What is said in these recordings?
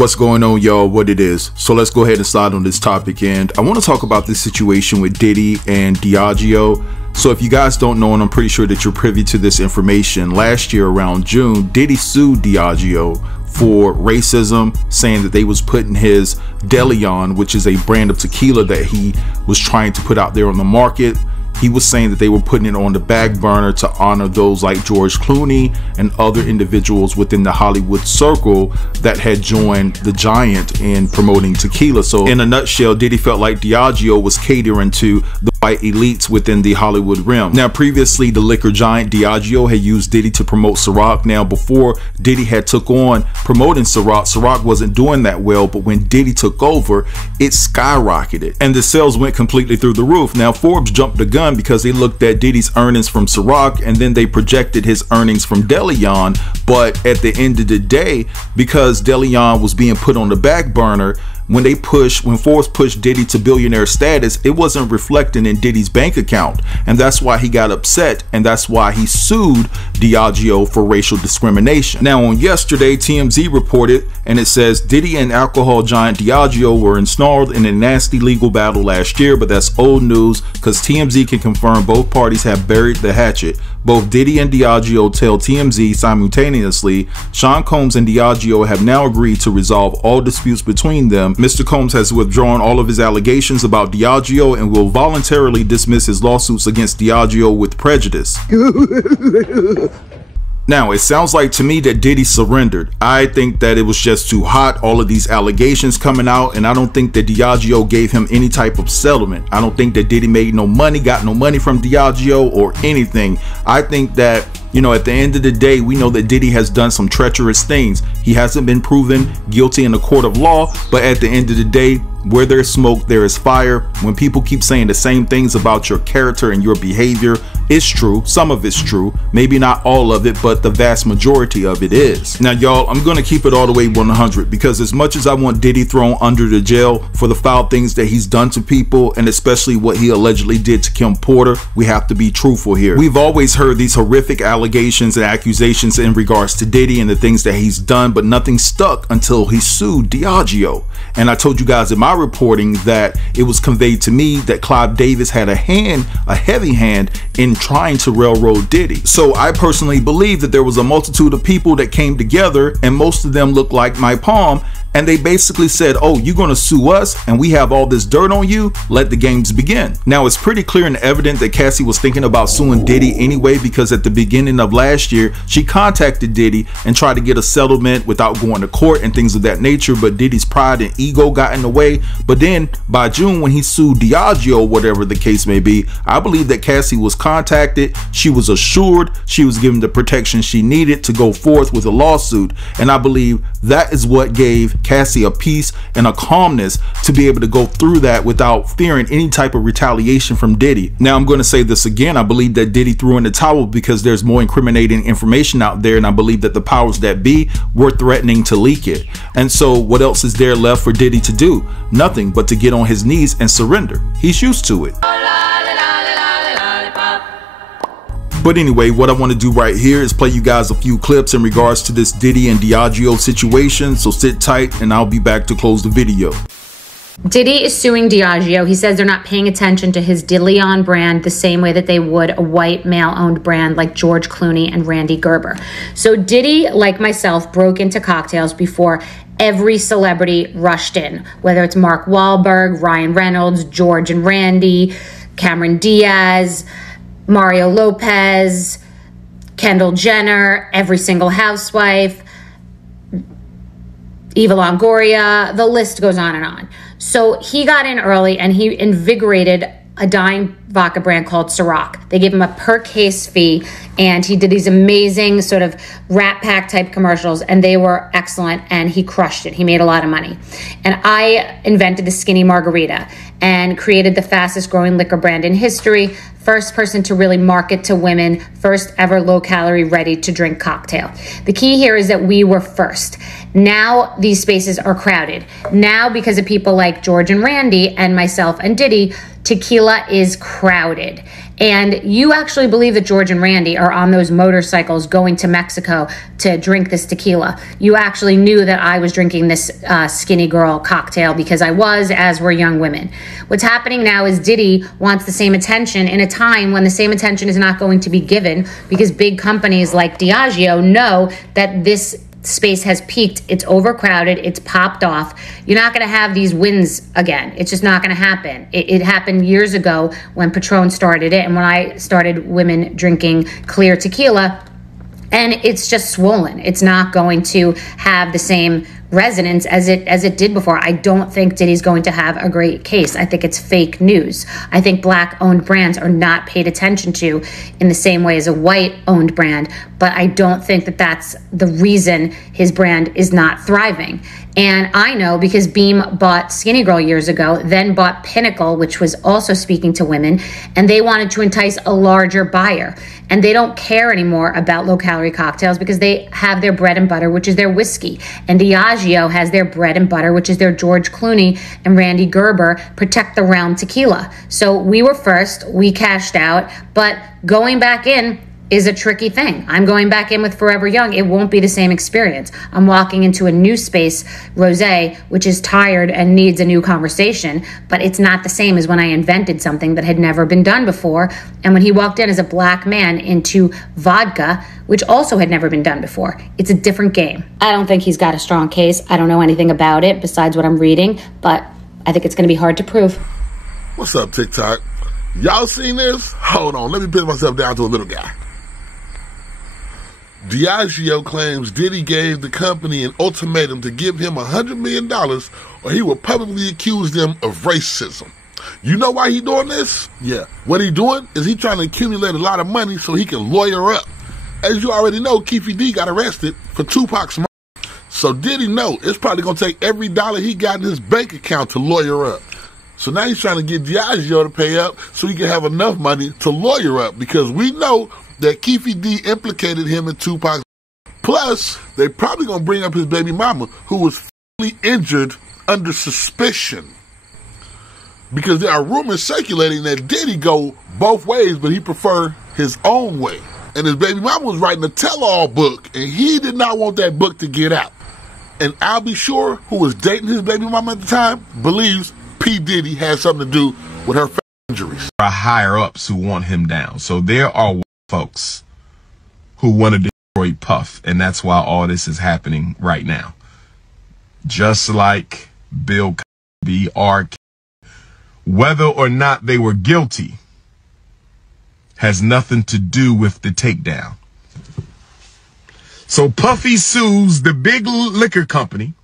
What's going on, y'all? What it is. So let's go ahead and slide on this topic, and I want to talk about this situation with Diddy and Diageo. So if you guys don't know, and I'm pretty sure that you're privy to this information, last year around June, Diddy sued Diageo for racism, saying that they was putting his Deleon, which is a brand of tequila that he was trying to put out there on the market. He was saying that they were putting it on the back burner to honor those like George Clooney and other individuals within the Hollywood circle that had joined the giant in promoting tequila. So in a nutshell, Diddy felt like Diageo was catering to the white elites within the Hollywood realm. Now, previously, the liquor giant Diageo had used Diddy to promote Ciroc. Now, before Diddy had took on promoting Ciroc, Ciroc wasn't doing that well, but when Diddy took over, it skyrocketed and the sales went completely through the roof. Now, Forbes jumped the gun because they looked at Diddy's earnings from Ciroc and then they projected his earnings from Deleon. But at the end of the day, because Deleon was being put on the back burner, when Forbes pushed Diddy to billionaire status, it wasn't reflecting in Diddy's bank account. And that's why he got upset, and that's why he sued Diageo for racial discrimination. Now, on yesterday, TMZ reported, and it says, Diddy and alcohol giant Diageo were ensnared in a nasty legal battle last year, but that's old news because TMZ can confirm both parties have buried the hatchet. Both Diddy and Diageo tell TMZ simultaneously. Sean Combs and Diageo have now agreed to resolve all disputes between them. Mr. Combs has withdrawn all of his allegations about Diageo and will voluntarily dismiss his lawsuits against Diageo with prejudice. Now, it sounds like to me that Diddy surrendered. I think that it was just too hot, all of these allegations coming out, and I don't think that Diageo gave him any type of settlement. I don't think that Diddy made no money, got no money from Diageo or anything. I think that, you know, at the end of the day, we know that Diddy has done some treacherous things. He hasn't been proven guilty in the court of law, but at the end of the day, where there's smoke, there is fire. When people keep saying the same things about your character and your behavior, it's true. Some of it's true. Maybe not all of it, but the vast majority of it is. Now, y'all, I'm going to keep it all the way 100 because as much as I want Diddy thrown under the jail for the foul things that he's done to people, and especially what he allegedly did to Kim Porter, we have to be truthful here. We've always heard these horrific allegations and accusations in regards to Diddy and the things that he's done, but nothing stuck until he sued Diageo. And I told you guys in my reporting that it was conveyed to me that Clive Davis had a heavy hand in trying to railroad Diddy. So I personally believe that there was a multitude of people that came together, and most of them look like my palm, and they basically said, oh, you're going to sue us and we have all this dirt on you, let the games begin. Now, it's pretty clear and evident that Cassie was thinking about suing Diddy anyway, because at the beginning of last year, she contacted Diddy and tried to get a settlement without going to court and things of that nature, but Diddy's pride and ego got in the way. But then by June, when he sued Diageo, whatever the case may be, I believe that Cassie was contacted, she was assured, she was given the protection she needed to go forth with a lawsuit, and I believe that is what gave Cassie a peace and a calmness to be able to go through that without fearing any type of retaliation from Diddy. Now, I'm going to say this again. I believe that Diddy threw in the towel because there's more incriminating information out there, and I believe that the powers that be were threatening to leak it. And so what else is there left for Diddy to do? Nothing but to get on his knees and surrender. He's used to it. But anyway, what I want to do right here is play you guys a few clips in regards to this Diddy and Diageo situation. So sit tight and I'll be back to close the video. Diddy is suing Diageo. He says they're not paying attention to his Deleon brand the same way that they would a white male-owned brand like George Clooney and Randy Gerber. So Diddy, like myself, broke into cocktails before every celebrity rushed in, whether it's Mark Wahlberg, Ryan Reynolds, George and Randy, Cameron Diaz, Mario Lopez, Kendall Jenner, every single housewife, Eva Longoria, the list goes on and on. So he got in early and he invigorated a dying vodka brand called Ciroc. They gave him a per case fee, and he did these amazing sort of Rat Pack type commercials, and they were excellent, and he crushed it. He made a lot of money. And I invented the skinny margarita and created the fastest growing liquor brand in history, first person to really market to women, first ever low calorie ready to drink cocktail. The key here is that we were first. Now these spaces are crowded. Now, because of people like George and Randy and myself and Diddy, tequila is crowded. And you actually believe that George and Randy are on those motorcycles going to Mexico to drink this tequila. You actually knew that I was drinking this skinny girl cocktail because I was, as were young women. What's happening now is Diddy wants the same attention in a time when the same attention is not going to be given because big companies like Diageo know that this space has peaked, it's overcrowded, it's popped off. You're not going to have these wins again. It's just not going to happen. It happened years ago when Patron started it and when I started women drinking clear tequila, and it's just swollen. It's not going to have the same resonance as it did before. I don't think Diddy's going to have a great case. I think it's fake news. I think black-owned brands are not paid attention to in the same way as a white-owned brand, but I don't think that that's the reason his brand is not thriving. And I know because Beam bought Skinny Girl years ago, then bought Pinnacle, which was also speaking to women, and they wanted to entice a larger buyer. And they don't care anymore about low-calorie cocktails because they have their bread and butter, which is their whiskey. And Diageo has their bread and butter, which is their George Clooney and Randy Gerber Protect the Realm tequila. So we were first, we cashed out, but going back in is a tricky thing. I'm going back in with Forever Young. It won't be the same experience. I'm walking into a new space, Rosé, which is tired and needs a new conversation, but it's not the same as when I invented something that had never been done before. And when he walked in as a black man into vodka, which also had never been done before, it's a different game. I don't think he's got a strong case. I don't know anything about it besides what I'm reading, but I think it's going to be hard to prove. What's up, TikTok? Y'all seen this? Hold on, let me pin myself down to a little guy. Diageo claims Diddy gave the company an ultimatum to give him $100 million or he will publicly accuse them of racism. You know why he doing this? Yeah. What he doing is he trying to accumulate a lot of money so he can lawyer up. As you already know, Keefe D got arrested for Tupac's murder. So Diddy know it's probably going to take every dollar he got in his bank account to lawyer up. So now he's trying to get Diageo to pay up so he can have enough money to lawyer up because we know that Keefe D implicated him in Tupac's. Plus, they probably gonna bring up his baby mama, who was fatally injured under suspicion. Because there are rumors circulating that Diddy go both ways, but he prefer his own way. And his baby mama was writing a tell-all book, and he did not want that book to get out. And I'll be sure, who was dating his baby mama at the time, believes P. Diddy had something to do with her injuries. There are higher-ups who want him down. So there are folks who want to destroy Puff, and that's why all this is happening right now. Just like Bill Cosby, R. Kelly, whether or not they were guilty has nothing to do with the takedown. So Puffy sues the big liquor company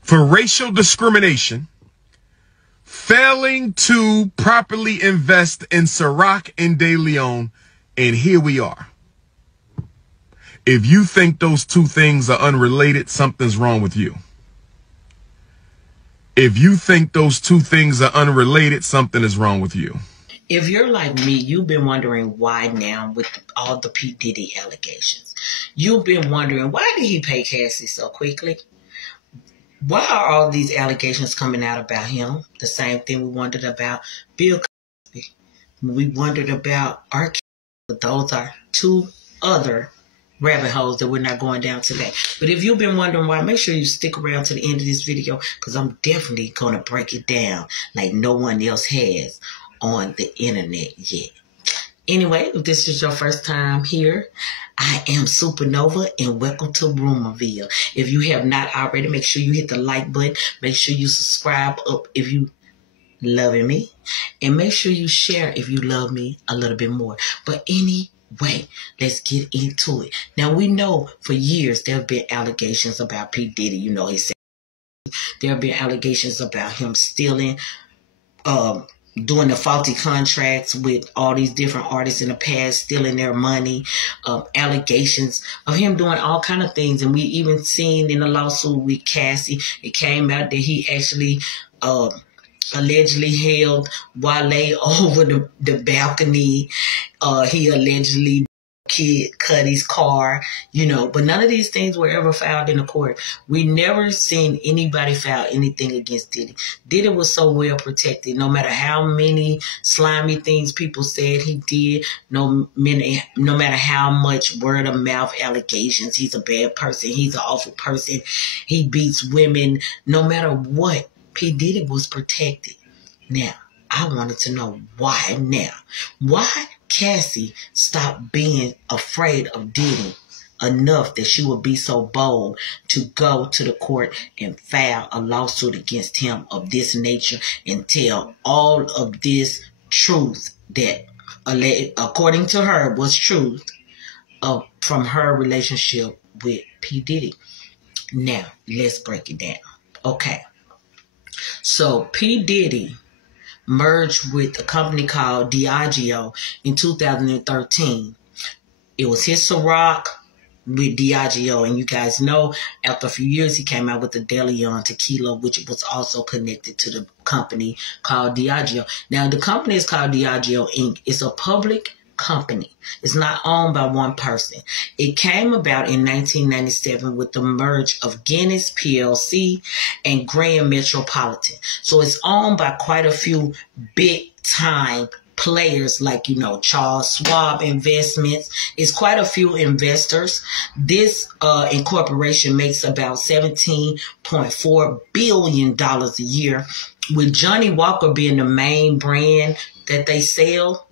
for racial discrimination, failing to properly invest in Ciroc and De Leon. And here we are. If you think those two things are unrelated, something's wrong with you. If you think those two things are unrelated, something is wrong with you. If you're like me, you've been wondering why now with all the P. Diddy allegations. You've been wondering, why did he pay Cassie so quickly? Why are all these allegations coming out about him? The same thing we wondered about Bill Cosby. We wondered about R. Kelly. Those are two other rabbit holes that we're not going down today. But if you've been wondering why, make sure you stick around to the end of this video because I'm definitely going to break it down like no one else has on the internet yet. Anyway, if this is your first time here, I am Supernova and welcome to Rumorville. If you have not already, make sure you hit the like button. Make sure you subscribe up if you loving me. And make sure you share if you love me a little bit more. But anyway, let's get into it. Now, we know for years there have been allegations about P. Diddy. You know, he said there have been allegations about him stealing, doing the faulty contracts with all these different artists in the past, stealing their money, allegations of him doing all kind of things. And we even seen in the lawsuit with Cassie, it came out that he actually allegedly held Wale over the balcony. He allegedly kid Cuddy's car, but none of these things were ever filed in the court. We never seen anybody file anything against Diddy. Diddy was so well protected. No matter how many slimy things people said he did, no matter how much word of mouth allegations, he's a bad person, he's an awful person, he beats women, no matter what, P. Diddy was protected. Now, I wanted to know why now. Why Cassie stopped being afraid of Diddy enough that she would be so bold to go to the court and file a lawsuit against him of this nature and tell all of this truth that, according to her, was truth from her relationship with P. Diddy. Now, let's break it down. Okay. So, P. Diddy merged with a company called Diageo in 2013. It was his Ciroc with Diageo, and you guys know after a few years he came out with the DeLeon tequila, which was also connected to the company called Diageo. Now the company is called Diageo Inc. It's a public company. It's not owned by one person. It came about in 1997 with the merge of Guinness PLC and Grand Metropolitan. So it's owned by quite a few big time players like, Charles Schwab Investments. It's quite a few investors. This incorporation makes about $17.4 billion a year, with Johnny Walker being the main brand that they sell.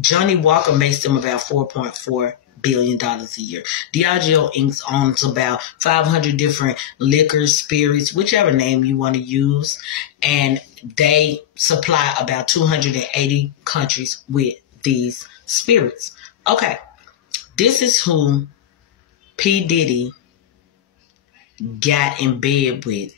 Johnny Walker makes them about $4.4 billion a year. Diageo Inc. owns about 500 different liquors, spirits, whichever name you want to use. And they supply about 280 countries with these spirits. Okay. This is who P. Diddy got in bed with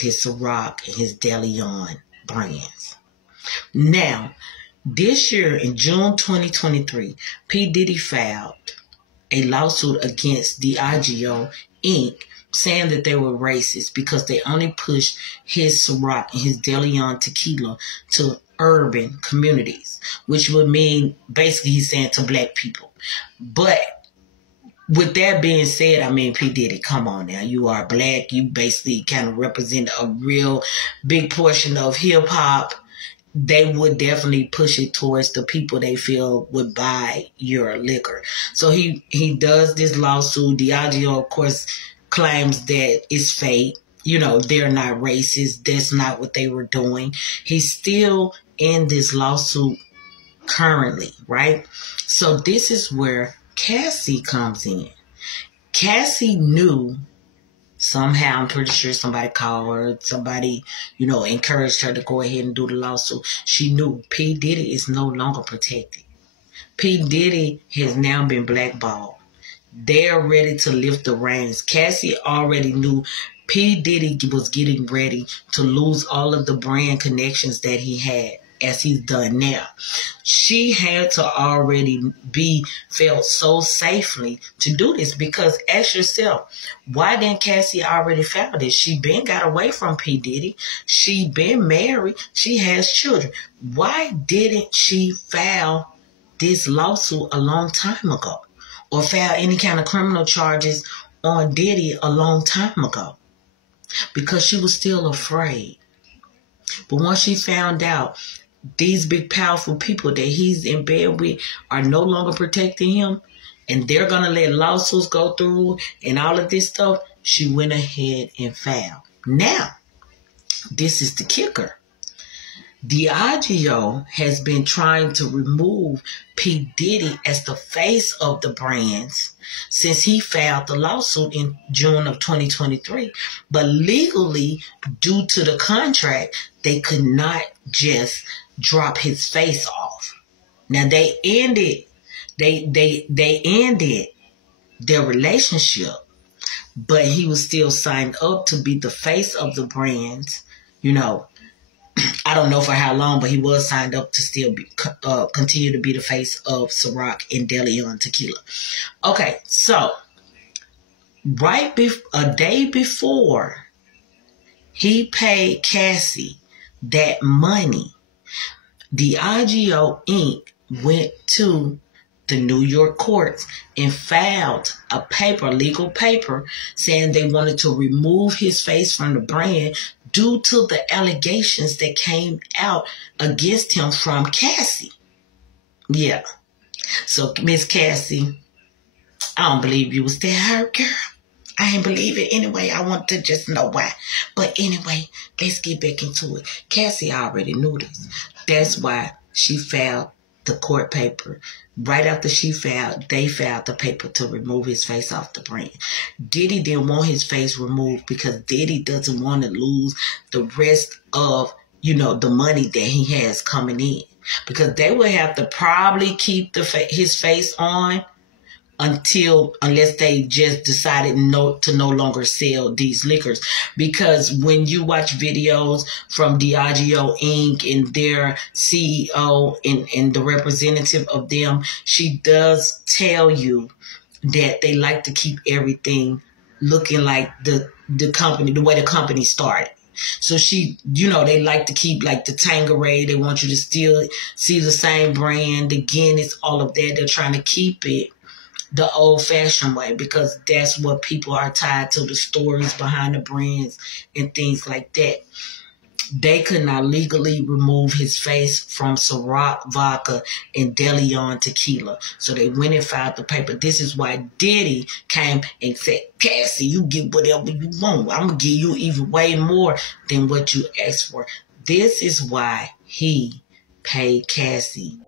his Ciroc and his DeLeon brands. Now, this year, in June 2023, P. Diddy filed a lawsuit against Diageo Inc., saying that they were racist because they only pushed his Ciroc and his DeLeon tequila to urban communities, which would mean basically he's saying to black people. But with that being said, P. Diddy, come on now. You are black. You basically kind of represent a real big portion of hip-hop. They would definitely push it towards the people they feel would buy your liquor. So he does this lawsuit. Diageo, of course, claims that it's fake. They're not racist. That's not what they were doing. He's still in this lawsuit currently, right? So this is where Cassie comes in. Cassie knew somehow, I'm pretty sure somebody called her, somebody, encouraged her to go ahead and do the lawsuit. She knew P. Diddy is no longer protected. P. Diddy has now been blackballed. They're ready to lift the reins. Cassie already knew P. Diddy was getting ready to lose all of the brand connections that he had, as he's done now. She had to already be felt so safely to do this, because ask yourself, why didn't Cassie already file this? She been got away from P. Diddy. She been married. She has children. Why didn't she file this lawsuit a long time ago, or file any kind of criminal charges on Diddy a long time ago? Because she was still afraid. But once she found out these big, powerful people that he's in bed with are no longer protecting him, and they're going to let lawsuits go through and all of this stuff, she went ahead and filed. Now, this is the kicker. Diageo has been trying to remove P. Diddy as the face of the brands since he filed the lawsuit in June of 2023. But legally, due to the contract, they could not just drop his face off. Now they ended their relationship, but he was still signed up to be the face of the brands. I don't know for how long, but he was signed up to still be, continue to be the face of Ciroc and DeLeon tequila. Okay, so a day before he paid Cassie that money, Diageo Inc. went to the New York courts and filed a paper, legal paper, saying they wanted to remove his face from the brand due to the allegations that came out against him from Cassie. Yeah. So, Miss Cassie, I don't believe you was that hurt, girl. I ain't believe it anyway. I want to just know why. But anyway, let's get back into it. Cassie already knew this. That's why she filed the court paper. Right after she filed, they filed the paper to remove his face off the brand. Diddy didn't want his face removed because Diddy doesn't want to lose the rest of, the money that he has coming in. Because they would have to probably keep his face on unless they just decided to no longer sell these liquors. Because when you watch videos from Diageo Inc. and their CEO and the representative of them, she does tell you that they like to keep everything looking like the company, the way the company started. So they like to keep like the Tanqueray. They want you to still see the same brand, the Guinness, all of that. They're trying to keep it the old-fashioned way because that's what people are tied to, the stories behind the brands and things like that. They could not legally remove his face from Ciroc vodka and De Leon tequila. So they went and filed the paper. This is why Diddy came and said, Cassie, you get whatever you want. I'm going to give you even way more than what you asked for. This is why he paid Cassie.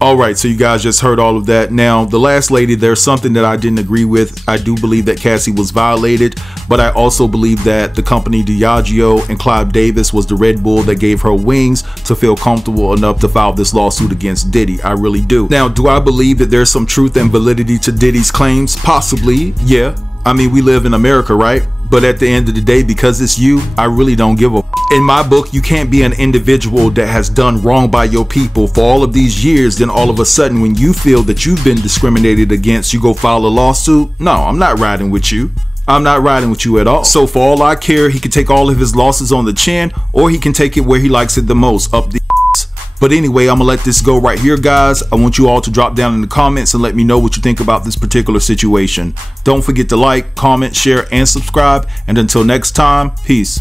All right, so you guys just heard all of that. Now, the last lady, there's something that I didn't agree with. I do believe that Cassie was violated, but I also believe that the company Diageo and Clive Davis was the Red Bull that gave her wings to feel comfortable enough to file this lawsuit against Diddy. I really do. Now, do I believe that there's some truth and validity to Diddy's claims? Possibly, yeah. I mean, we live in America, right? But at the end of the day, because it's you, I really don't give a f. In my book, you can't be an individual that has done wrong by your people for all of these years, then all of a sudden when you feel that you've been discriminated against, you go file a lawsuit. No, I'm not riding with you. I'm not riding with you at all. So for all I care, he can take all of his losses on the chin, or he can take it where he likes it the most, up the ass. But anyway, I'm gonna let this go right here, guys. I want you all to drop down in the comments and let me know what you think about this particular situation. Don't forget to like, comment, share, and subscribe. And until next time, peace.